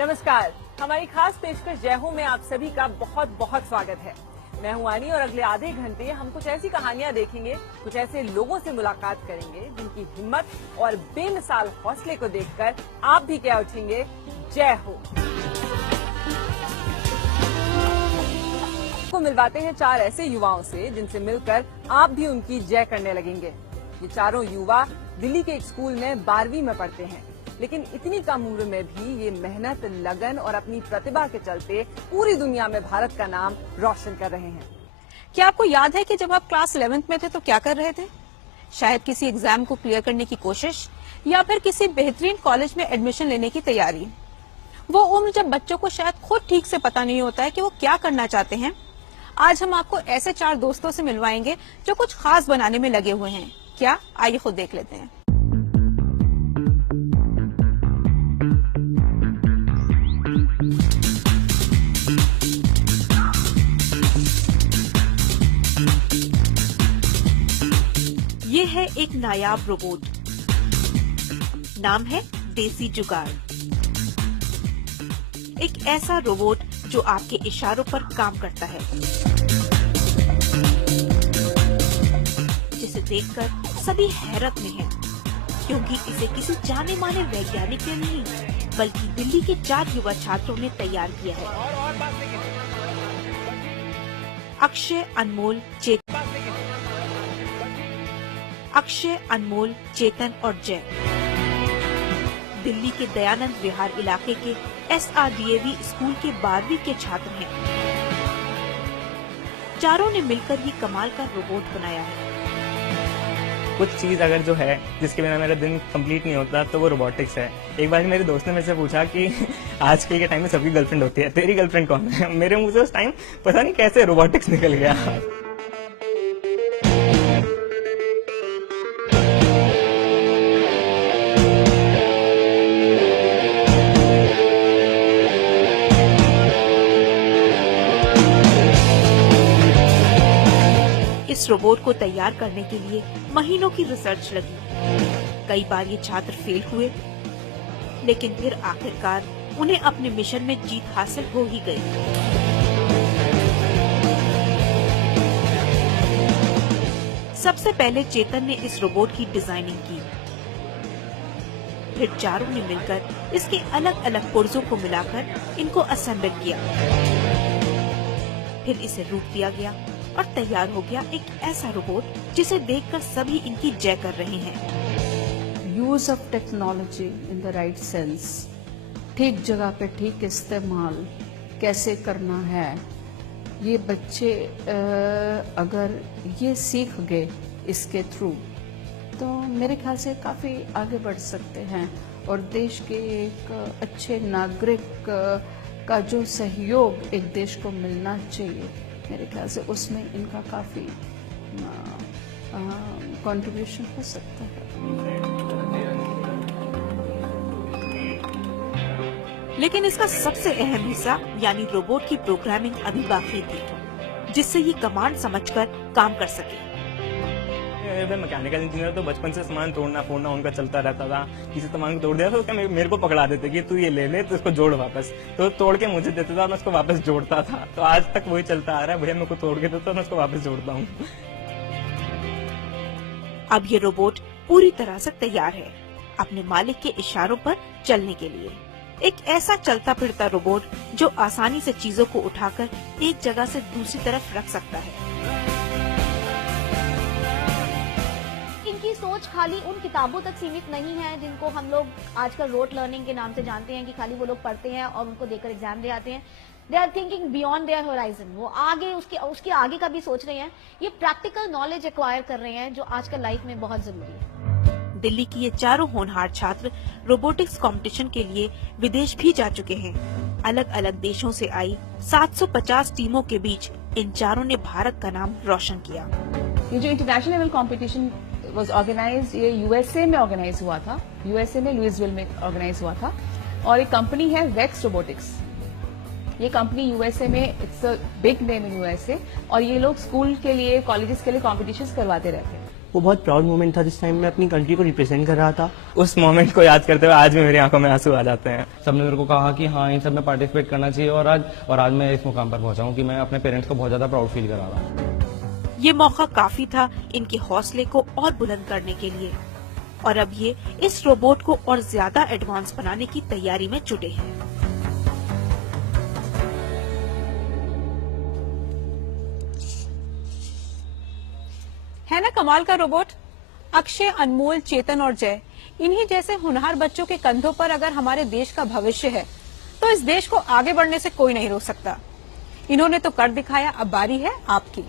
नमस्कार, हमारी खास पेशकश जय हो में आप सभी का बहुत बहुत स्वागत है। मैं हूं आनी और अगले आधे घंटे हम कुछ ऐसी कहानियां देखेंगे, कुछ ऐसे लोगों से मुलाकात करेंगे जिनकी हिम्मत और बेमिसाल हौसले को देखकर आप भी क्या उठेंगे, जय हो। को मिलवाते हैं चार ऐसे युवाओं से जिनसे मिलकर आप भी उनकी जय करने लगेंगे। ये चारों युवा दिल्ली के एक स्कूल में 12वीं में पढ़ते हैं, लेकिन इतनी कम उम्र में भी ये मेहनत, लगन और अपनी प्रतिभा के चलते पूरी दुनिया में भारत का नाम रोशन कर रहे हैं। क्या आपको याद है कि जब आप क्लास 11th में थे तो क्या कर रहे थे? शायद किसी एग्जाम को क्लियर करने की कोशिश या फिर किसी बेहतरीन कॉलेज में एडमिशन लेने की तैयारी। वो उम्र जब बच्चों को शायद खुद ठीक से पता नहीं होता है कि वो क्या करना चाहते हैं। आज हम आपको ऐसे चार दोस्तों से मिलवाएंगे जो कुछ खास बनाने में लगे हुए हैं। क्या, आइए खुद देख लेते हैं। ये है एक नायाब रोबोट, नाम है देसी जुगाड़। एक ऐसा रोबोट जो आपके इशारों पर काम करता है, जिसे देखकर सभी हैरत में हैं, क्योंकि इसे किसी जाने माने वैज्ञानिक ने नहीं बल्कि दिल्ली के 4 युवा छात्रों ने तैयार किया है। अक्षय, अनमोल, चेतन और जय दिल्ली के दयानंद विहार इलाके के SRDAV स्कूल के 12वीं के छात्र हैं। चारों ने मिलकर ये कमाल का रोबोट बनाया है। कुछ चीज अगर जो है जिसके बिना मेरा दिन कंप्लीट नहीं होता तो वो रोबोटिक्स है। एक बार मेरे दोस्त ने मेरे से पूछा कि आजकल के टाइम में सबकी गर्लफ्रेंड होती है, तेरी गर्लफ्रेंड कौन है? मेरे मुंह से उस टाइम पता नहीं कैसे रोबोटिक्स निकल गया। इस रोबोट को तैयार करने के लिए महीनों की रिसर्च लगी। कई बार ये छात्र फेल हुए, लेकिन फिर आखिरकार उन्हें अपने मिशन में जीत हासिल हो ही गई। सबसे पहले चेतन ने इस रोबोट की डिजाइनिंग की, फिर चारों ने मिलकर इसके अलग अलग पुर्जों को मिलाकर इनको असेंबल किया। फिर इसे रूप दिया गया और तैयार हो गया एक ऐसा रोबोट जिसे देखकर सभी इनकी जय कर रहे हैं। Use of technology in the right sense, ठीक जगह पे ठीक इस्तेमाल कैसे करना है, ये बच्चे अगर ये सीख गए इसके थ्रू तो मेरे ख्याल से काफ़ी आगे बढ़ सकते हैं और देश के एक अच्छे नागरिक का जो सहयोग एक देश को मिलना चाहिए, मेरे ख्याल से उसमें इनका काफी कंट्रीब्यूशन हो सकता है। लेकिन इसका सबसे अहम हिस्सा यानी रोबोट की प्रोग्रामिंग अभी बाकी थी, जिससे ये कमांड समझकर काम कर सके। मैकेनिकल इंजीनियर तो बचपन से सामान तोड़ना फोड़ना उनका चलता रहता था। किसी सामान को तोड़ दिया तो मेरे को पकड़ा देते कि तू ये ले ले तो इसको जोड़ वापस, तो तोड़ के मुझे देता था और मैं उसको वापस जोड़ता था। तो आज तक वही चलता आ रहा है, भैया मेरे को तोड़ के देता मैं उसको वापस जोड़ता हूँ। अब ये रोबोट पूरी तरह से तैयार है अपने मालिक के इशारों पर चलने के लिए। एक ऐसा चलता फिरता रोबोट जो आसानी से चीजों को उठाकर एक जगह से दूसरी तरफ रख सकता है। इनकी सोच खाली उन किताबों तक सीमित नहीं है जिनको हम लोग आजकल रोट लर्निंग के नाम से जानते हैं कि खाली वो लोग पढ़ते हैं और उनको देकर एग्जाम दे आते हैं। They are thinking beyond their horizon, वो आगे उसके आगे का भी सोच रहे हैं। ये प्रैक्टिकल नॉलेज एक्वायर कर रहे हैं जो आजकल लाइफ में बहुत जरूरी है। दिल्ली की ये चारों होनहार छात्र रोबोटिक्स कंपटीशन के लिए विदेश भी जा चुके हैं। अलग अलग देशों से आई 750 टीमों के बीच इन चारों ने भारत का नाम रोशन किया। ये जो international level competition was organised, ये यूएसए में ऑर्गेनाइज हुआ था, यूएसए में लुइसविल में ऑर्गेनाइज हुआ था। और एक कंपनी है वेक्स रोबोटिक्स, ये कंपनी यूएसए में, it's a big name in USA, और ये लोग स्कूल के लिए, कॉलेजेस के लिए कॉम्पिटिशन्स करवाते रहते हैं। वो बहुत प्राउड मोमेंट था जिस टाइम मैं अपनी कंट्री को रिप्रेजेंट कर रहा था। उस मोमेंट को याद करते हुए आज भी मेरी आंखों में आंसू आ जाते हैं। सबने मेरे को कहा कि हाँ इन सब में पार्टिसिपेट करना चाहिए और आज मैं इस मुकाम पर पहुंचा हूँ कि मैं अपने पेरेंट्स को बहुत ज्यादा प्राउड फील करा रहा हूँ। ये मौका काफी था इनके हौसले को और बुलंद करने के लिए और अब ये इस रोबोट को और ज्यादा एडवांस बनाने की तैयारी में जुटे हैं। है ना कमाल का रोबोट। अक्षय, अनमोल, चेतन और जय, इन्हीं जैसे होनहार बच्चों के कंधों पर अगर हमारे देश का भविष्य है तो इस देश को आगे बढ़ने से कोई नहीं रोक सकता। इन्होंने तो कर दिखाया, अब बारी है आपकी।